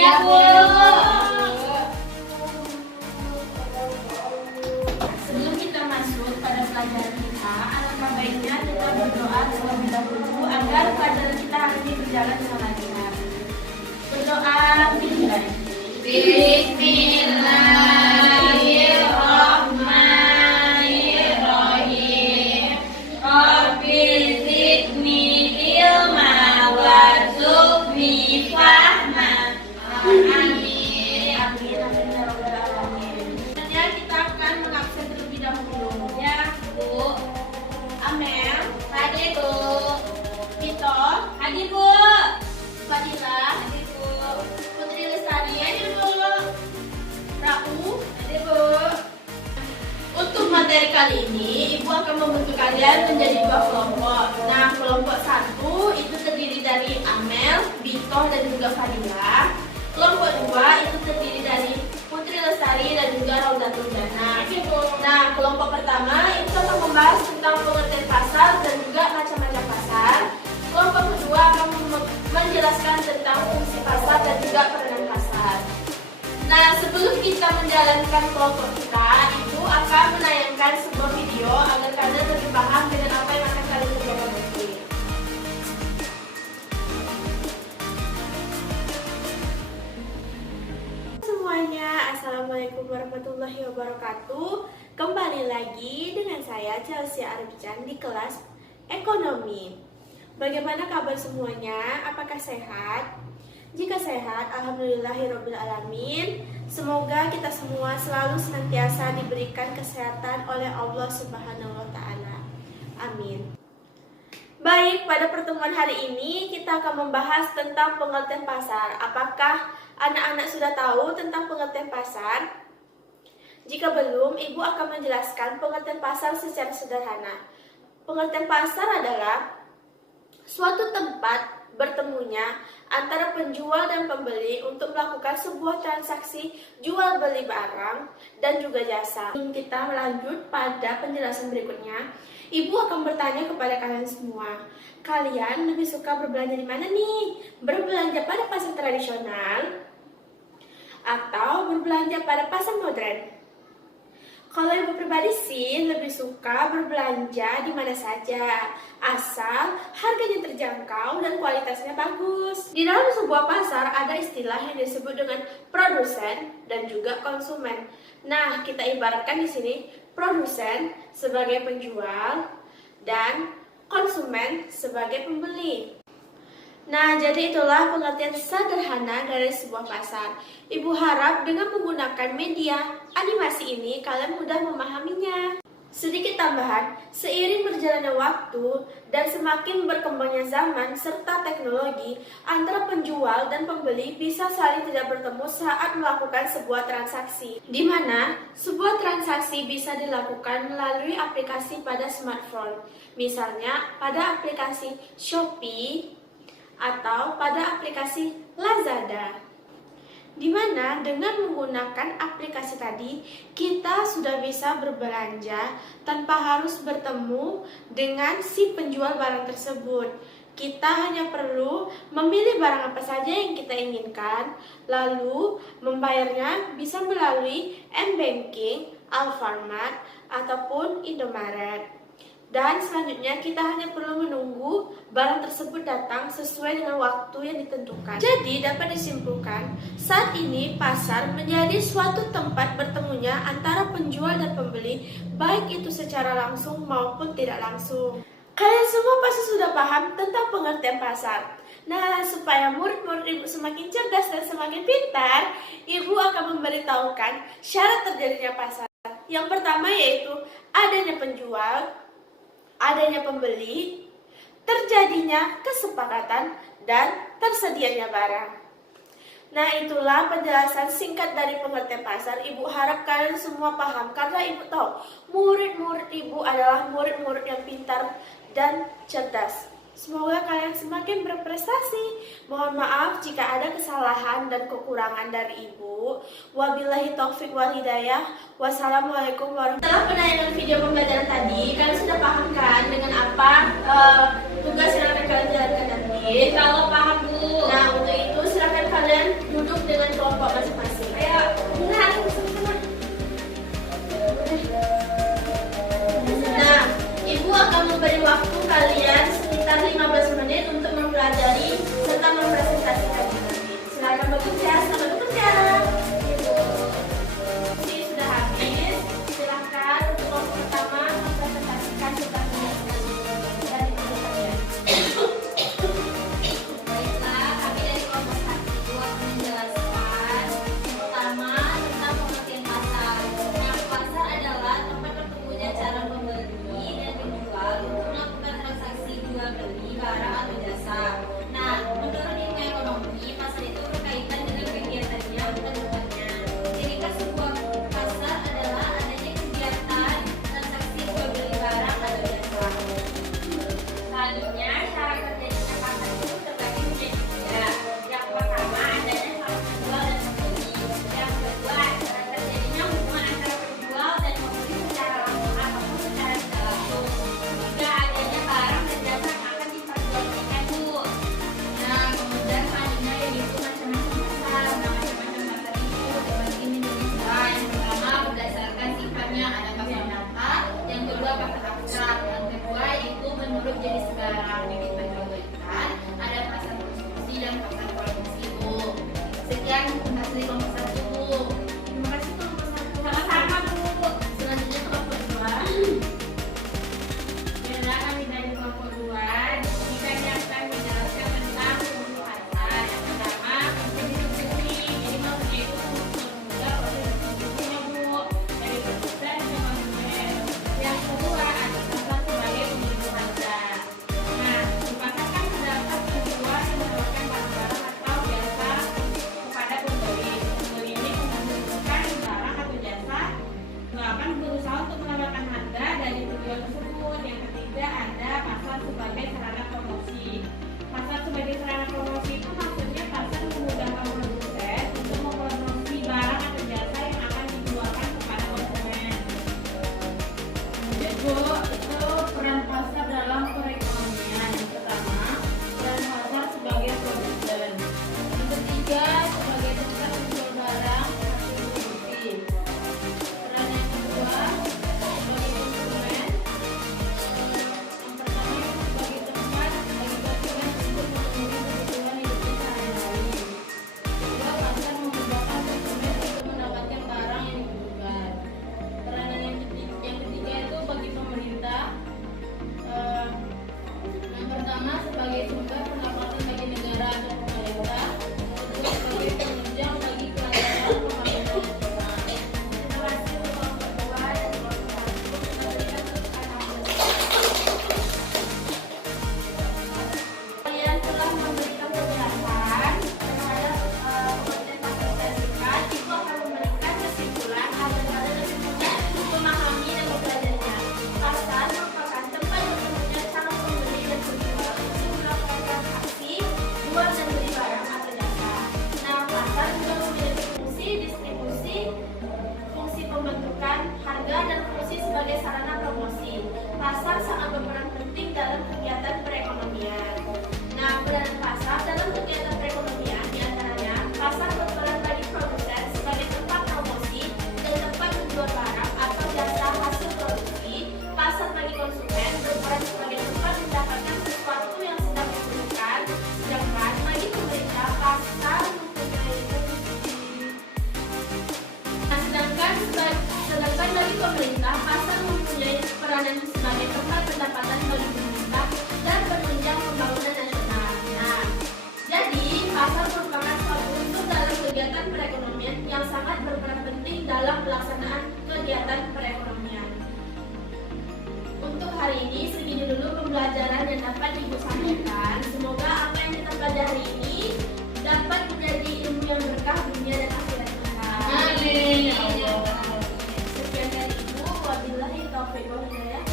Iya, Bu. Sebelum kita masuk pada pelajaran kita, alangkah baiknya kita berdoa terlebih dahulu agar pelajaran kita hari ini berjalan dengan lancar. Berdoa, Bismillahirrahmanirrahim. Rabbi zidni ilma warzuqni fahma. Amin. Amin. Ya Rabbal Alamin. Selanjutnya kita akan mengabsen terlebih dahulu. Ya, Bu. Amel, hadir, Bu. Tito, hadir, Bu. Fadila, hadir, Bu. Putri Lestari, hadir, Bu. Rau, hadir, Bu. Untuk materi kali ini, Ibu akan membentuk kalian menjadi dua kelompok. Nah, kelompok satu itu terdiri dari Amel, Bito, dan juga Fadila. Kelompok dua itu terdiri dari Putri Lestari dan juga Raudatul Jannah. Nah, kelompok pertama itu akan membahas tentang pengertian pasar dan juga macam-macam pasar. Kelompok kedua akan menjelaskan tentang fungsi pasar dan juga peranan pasar. Nah, sebelum kita menjalankan kelompok kita, Ibu akan menayangkan sebuah video agar kalian lebih paham dengan apa yang akan kalian kerjakan nanti. Semuanya, Assalamualaikum warahmatullahi wabarakatuh. Kembali lagi dengan saya Chelsea Arifjan di kelas ekonomi. Bagaimana kabar semuanya? Apakah sehat? Jika sehat, alhamdulillahirabbil alamin. Semoga kita semua selalu senantiasa diberikan kesehatan oleh Allah Subhanahu wa taala. Amin. Baik, pada pertemuan hari ini kita akan membahas tentang pengertian pasar. Apakah anak-anak sudah tahu tentang pengertian pasar? Jika belum, Ibu akan menjelaskan pengertian pasar secara sederhana. Pengertian pasar adalah suatu tempat bertemunya antara penjual dan pembeli untuk melakukan sebuah transaksi jual beli barang dan juga jasa. Sebelum kita melanjut pada penjelasan berikutnya, Ibu akan bertanya kepada kalian semua, kalian lebih suka berbelanja di mana nih? Berbelanja pada pasar tradisional atau berbelanja pada pasar modern? Kalau Ibu pribadi sih lebih suka berbelanja di mana saja, asal harganya terjangkau dan kualitasnya bagus. Di dalam sebuah pasar ada istilah yang disebut dengan produsen dan juga konsumen. Nah, kita ibaratkan di sini produsen sebagai penjual dan konsumen sebagai pembeli. Nah, jadi itulah pengertian sederhana dari sebuah pasar. Ibu harap dengan menggunakan media animasi ini kalian mudah memahaminya. Sedikit tambahan, seiring berjalannya waktu dan semakin berkembangnya zaman serta teknologi, antara penjual dan pembeli bisa saling tidak bertemu saat melakukan sebuah transaksi. Di mana sebuah transaksi bisa dilakukan melalui aplikasi pada smartphone. Misalnya pada aplikasi Shopee atau pada aplikasi Lazada, di mana dengan menggunakan aplikasi tadi kita sudah bisa berbelanja tanpa harus bertemu dengan si penjual barang tersebut. Kita hanya perlu memilih barang apa saja yang kita inginkan, lalu membayarnya bisa melalui M-Banking, Alfamart, ataupun Indomaret. Dan selanjutnya kita hanya perlu menunggu barang tersebut datang sesuai dengan waktu yang ditentukan. Jadi dapat disimpulkan, saat ini pasar menjadi suatu tempat bertemunya antara penjual dan pembeli, baik itu secara langsung maupun tidak langsung. Kalian semua pasti sudah paham tentang pengertian pasar. Nah, supaya murid-murid Ibu semakin cerdas dan semakin pintar, Ibu akan memberitahukan syarat terjadinya pasar. Yang pertama yaitu adanya penjual, adanya pembeli, terjadinya kesepakatan, dan tersedianya barang. Nah, itulah penjelasan singkat dari pengertian pasar. Ibu harap kalian semua paham, karena Ibu tahu murid-murid Ibu adalah murid-murid yang pintar dan cerdas. Semoga kalian semakin berprestasi. Mohon maaf jika ada kesalahan dan kekurangan dari Ibu. Wabillahi taufik wal hidayah. Wassalamualaikum warahmatullahi wabarakatuh. Setelah penayangan video pembelajaran tadi, kalian sudah paham kan dengan apa tugas yang akan kalian jalankan nanti? Kalau paham, Bu. Nah, untuk itu silakan kalian duduk dengan dengan kelompok masing-masing. Ayo, mulai bersama-sama. Nah, Ibu akan memberi waktu kalian sekitar 15 menit untuk mempelajari serta mempresentasikan diri. Silakan bekerja, selamat bekerja. Ini sudah habis. Silakan untuk kelompok pertama mempresentasikan serta menjelaskan dari kalian. Baiklah, kami dari kelompok 1 akan menjelaskan pertama tentang pengertian pasar. Nah, pasar adalah tempat bertemunya cara membeli dan menjual untuk melakukan transaksi jual beli barang atau jasa. Nah, menurut ilmu ekonomi, pasar itu berkaitan dengan kegiatannya bukan tempatnya. Ciri khas sebuah pasar adalah adanya kegiatan transaksi jual beli barang atau jasa. Selanjutnya, cara terjadinya pasar itu terbagi menjadi 3. Yang pertama adanya saling menjual dan membeli. Yang kedua, cara terjadinya hubungan antara penjual dan pembeli secara langsung ataupun secara tidak langsung. Ketiga, adanya barang dan jasa yang akan diperjualbelikan, Bu. Nah, kemudian selanjutnya yaitu macam-macam pasar. Nah, macam-macam pasar itu terbagi menjadi 2. Yang pertama berdasarkan sifatnya ada pasar nyata, yang kedua pasar abstrak, yang kedua itu menurut jenis barang yang diperjualbelikan, ada pasar konsumsi dan pasar produksi, Bu. Sekian hasil kelompok 1, Bu. Terima kasih kelompok 1. Sama-sama, Bu. Selanjutnya kelompok 2. Bila kami dari kelompok 2, di sini kami akan menjelaskan tentang fungsi pasar. Yang pertama, fungsi distribusi. Jadi maksudnya itu mempermudah proses distribusinya, Bu, dari produsen ke konsumen. Yang kedua, ada pasar sebagai pemilik harga. Nah, di pasar kan terdapat penjual yang menawarkan barang-barang atau jasa kepada pembeli. Pembeli ini membutuhkan barang atau jasa akan berusaha untuk menambahkan harga dari penjual tersebut. Yang ketiga, ada pasar sebagai sarana promosi. Pasar sebagai sarana promosi itu maksudnya pasar memudahkan produsen untuk mempromosi barang atau jasa yang akan dijualkan kepada konsumen. Lanjut, Bu, itu peran pasar dalam perekonomian. Yang pertama, peran pasar sebagai produsen. Yang ketiga, sebagai tempat menjual barang hasil produksi. Peran yang kedua, sebagai konsumen. Yang pertama, sebagai tempat bagi konsumen untuk memenuhi kebutuhan hidupnya sehari-hari. Kedua, pasar memudahkan konsumen untuk mendapatkan barang yang dibutuhkan. Peranan yang ketiga itu bagi pemerintah. Yang pertama sebagai sumber pendapatan bagi negara atau pemerintah. Kedua sebagai penunjang bagi kerajaan pembangunan nasional. Terima kasih untuk kelompok 2 dan kelompok 1 memberikan masukan. Kalian telah memberikan penjelasan terhadap pengertian pasar singkat. Ibu akan memberikan kesimpulan agar kalian lebih mudah memahami dan mempelajarinya. Pasar merupakan tempat bertemunya calon pembeli dan penjual untuk melakukan transaksi jual dan beli barang atau jasa. Nah, pasar juga memiliki fungsi distribusi, fungsi pembentukan harga, dan fungsi sebagai sarana promosi. Pasar sangat berperan penting dalam kegiatan perekonomian. Nah, peranan pasar dalam kegiatan perekonomian diantaranya pasar berperan bagi produsen sebagai tempat promosi dan tempat menjual barang atau jasa hasil produksi. Pasar bagi konsumen berperan sebagai tempat mendapatkan sesuatu yang sedang dibutuhkan. Sedangkan bagi pemerintah, pasar mempunyai sedangkan bagi pemerintah, pasar mempunyai peranan sebagai tempat pendapatan bagi pemerintah dan penunjang pembangunan nasional. Nah, jadi pasar merupakan suatu unsur dalam kegiatan perekonomian yang sangat berperan penting dalam pelaksanaan kegiatan perekonomian. Untuk hari ini segini dulu pembelajaran yang dapat Ibu sampaikan. Semoga apa yang kita pelajari ini dapat menjadi ilmu yang berkah dunia dan akhirat kita. Amin. Sekian dari Ibu. Wabillahi taufiq wal hidayah.